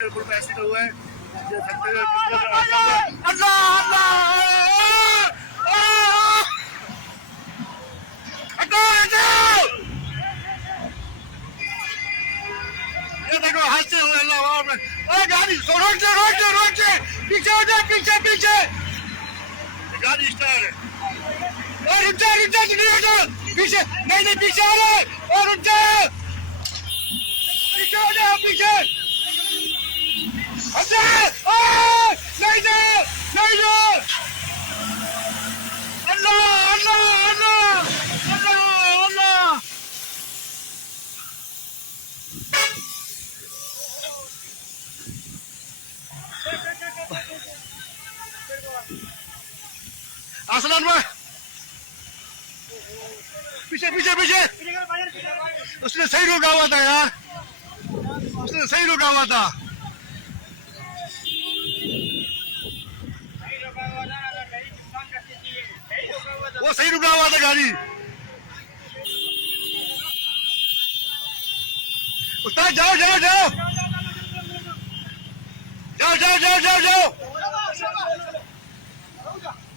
बिल्कुल ऐसे हुआ है ये सकते हैं अल्लाह अल्लाह ये देखो हादसे हुए अल्लाह वहाँ पे अरे गाड़ी रोक दे पीछे हो जा पीछे गाड़ी स्टार्ट है और रुक जा पीछे नहीं पीछे आ रहे और रुक जा पीछे हो जा पीछे नहीं दे अल्लाह अल्लाह अल्लाह अल्लाह अल्लाह आसमान में पीछे उसने सही रोका हुआ था यार वो सही रुका हुआ था गाड़ी उस्ताद जाओ